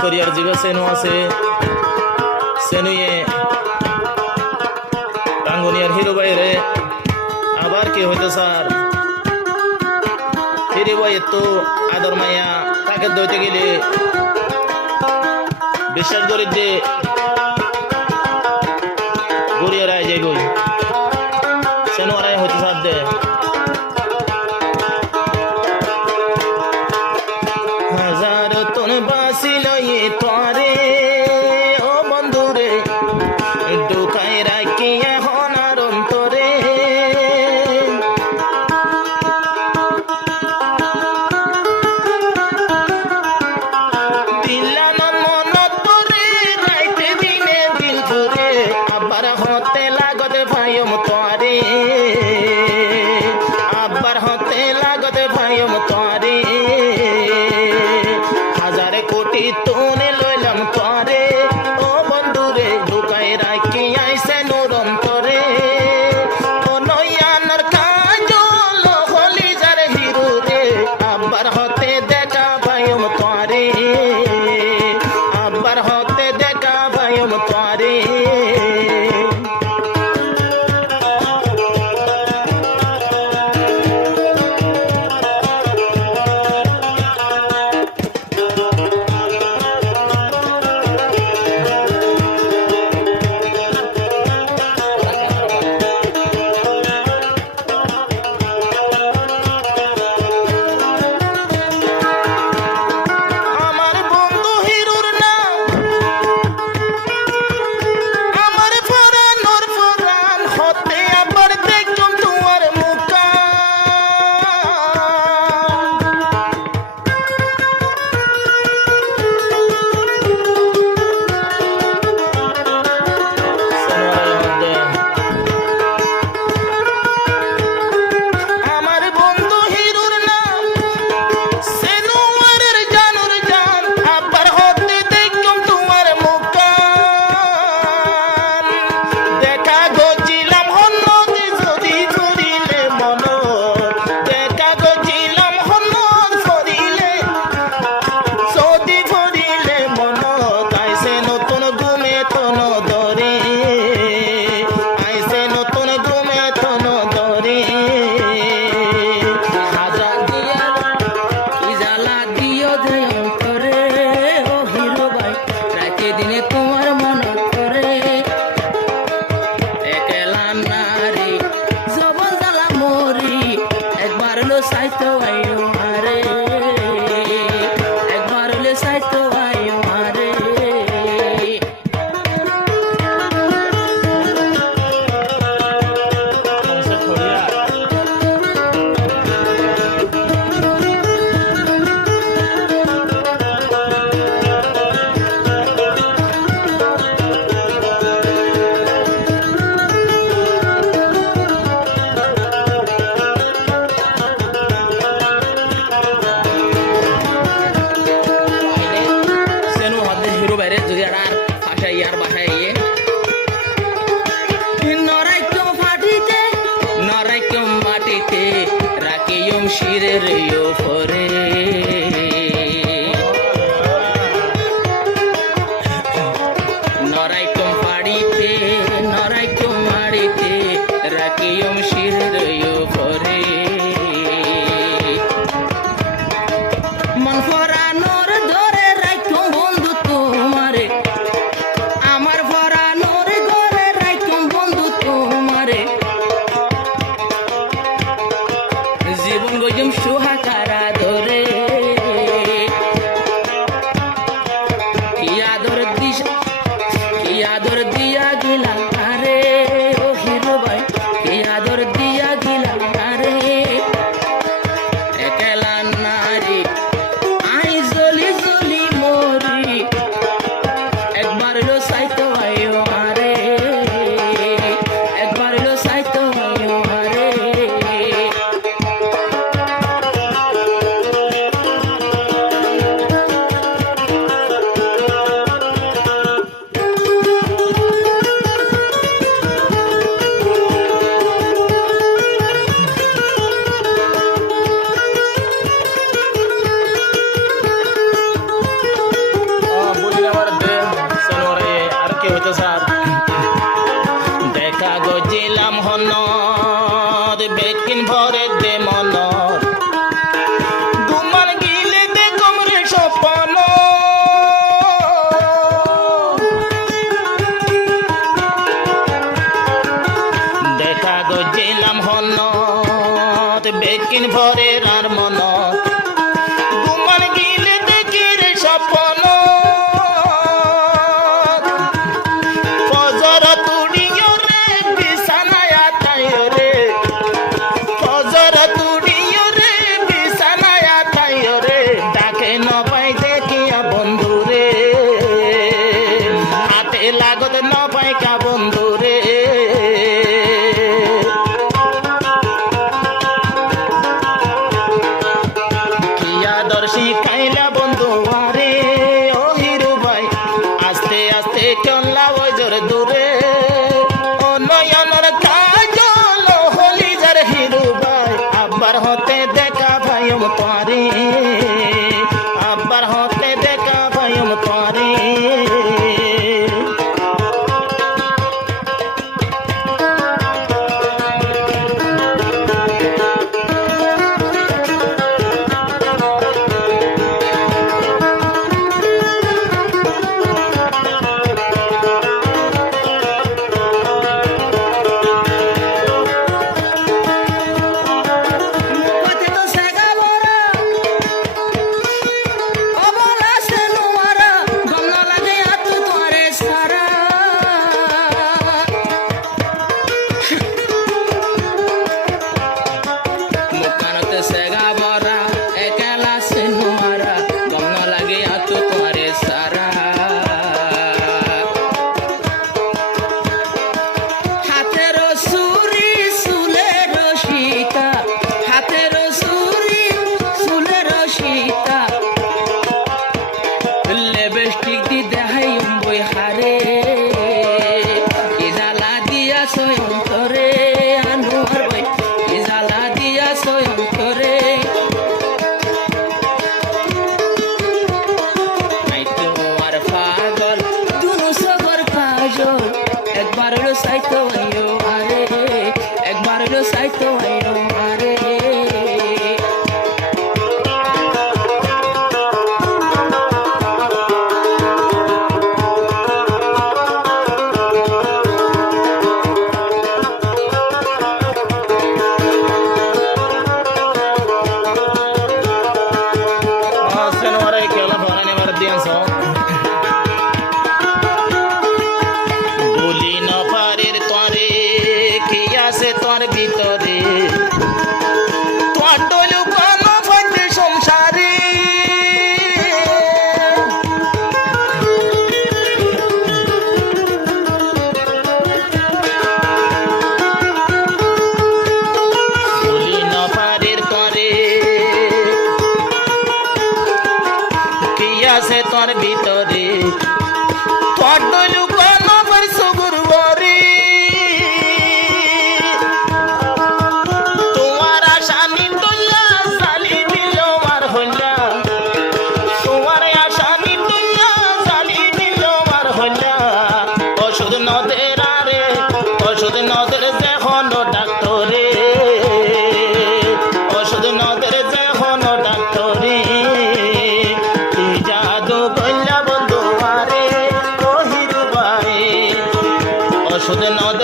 করিয়ার জিবে সেনু আছে সেনুয়ে টাঙ্গুনিয়ার হিরো বাইরে আবার কি হইতো স্যার হিরি বই তো আদর মাইয়া তাকে দইতে গেলে বিশ্বাস করি যে গড়িয়া রায় যাইব সেনু আরাই হইতে সাথ দে হাজার তন বাসি লইয়ে তোরে ও বন্ধুরে ঢুকাই রাখি এখন আর অন্তরে দিলাম মনত তোরে রাইতে দিনে দিল ঘুরে আবার হতে লাগতে ভাইম তোরে আবার হতে লাগতে ভাইম তোরে হাজারে কোটি তোনে লইলাম তোরে ও বন্ধুরে ঢুকাই রাখি আইসে নুরম তোরে ও নয়ানার কাজল হলি যারে হিরু রে আবার হতে দেখা ভাইম তোরে আবার হতে দেখা ভাইম তোরে আমার বন্ধু হিরুর নাম আমার ফরানোর ফরান হতে আবার দেখুন তোমার মুখা আমার বন্ধু হিরুর নাম সেনুয়ারের জানুর জান আবার হতে দেখুন তোমার মুখান দেখা গজিলাম হন্নদ যদি ধরিলে মন দেখা গজিলাম হন্নদ ধরিলে যদি ধরিলে মন আইসে নতুন ঘুমে তন দরে আইসে নতুন ঘুমে তন দরে হাজার দিয়া কি জ্বালা দিও যে অন্তরে ও হিরো ভাই রাতে দিনে তোমার মন করে একলা নারী জবন জ্বালা মরি একবার হলো সাইতো আইও মারে একবার হলে সাইতো আইও মারে সেনু হতে হিরো বাইরে যদি আর ভাষায় ইয়ার ভাষায় ইয়ে নরাইকম ফাটিতে নরাইকম মাটিতে রাখিয়ম শিরের ওপরে নরাইকম ফাড়িতে নরাইকম মাড়িতে রাখিয়ম শিরের ওপরে মন ফরানোর ধরে রাইকম বন্ধু তোমারে আমার ফরানোর ঘরে রাইকম বন্ধু তোমারে জীবন গজম সুহাকারা ধরে কি আদর দিয়া গেলা আরে ও হিরো ভাই কি আদর দিয়া গেলা আরে একলা নারী আই জলি জলি মরি একবার হলো সাইতো আইও আরে একবার হলো সাইতো আইও আরে আছ বলি নপারের তরে কি আছে তোর ভিতরে তোর ডলু কোন ফাইতে সংসারে বলি নপারের তরে কি আছে তোর ভিতরে তোর ডলু কোন বর্ষ গুরুবরে তোমার আশা নিতুল্লা জালি দিল আর হইলা তোমার আশা নিতুল্লা জালি দিল আর হইলা ওষুধ নদের আরে ওষুধ নদের যখন ডাক্তরে ওষুধ নদের যখন ডাক্তরে কি জাদু কইলা বন্ধু আরে ওহির ভাই ওষুধ নদ